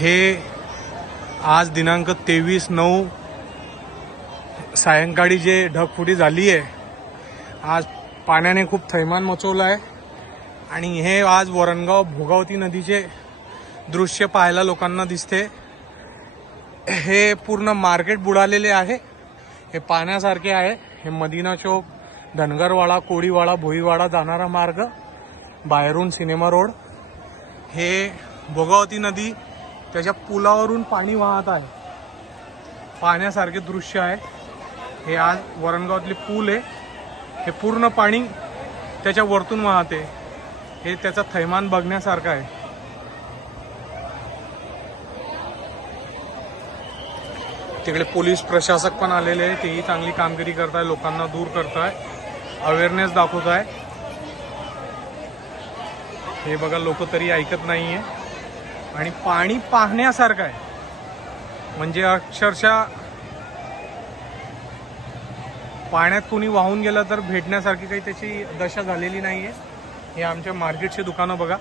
हे आज दिनांक 23/9 सायंकाळी जे ढगफुटी झाली आहे, आज पाण्याने खूप थैमान मचवलं आहे आणि हे आज वरणगाव भोगावती नदीचे दृश्य पाहायला लोकांना दिसते। हे पूर्ण मार्केट बुडालेले आहे, हे पाण्यासारखे आहे। हे मदिना चौक, धनगरवाडा, कोळीवाडा, भोईवाडा जाणारा मार्ग, बाहेरून सिनेमा रोड, हे भोगावती नदी त्याच्या पुलावरून पाणी वाहत आहे, पाण्यासारखे दृश्य आहे। हे आज वरणगावातले पूल आहे, हे पूर्ण पाणी त्याच्या वरतून वाहते, हे त्याचा थैमान बघण्यासारखं आहे। तिकडे पोलीस प्रशासक पण आलेले आहे, तेही चांगली कामगिरी करताय, लोकांना दूर करताय, अवेअरनेस दाखवताय। हे बघा, लोक तरी ऐकत नाहीये आणि पाणी पाहण्यासारखं आहे, म्हणजे अक्षरशः पाण्यात कोणी वाहून गेलं तर भेटण्यासारखी काही त्याची दशा झालेली नाहीये। हे आमच्या मार्केटची दुकानं बघा।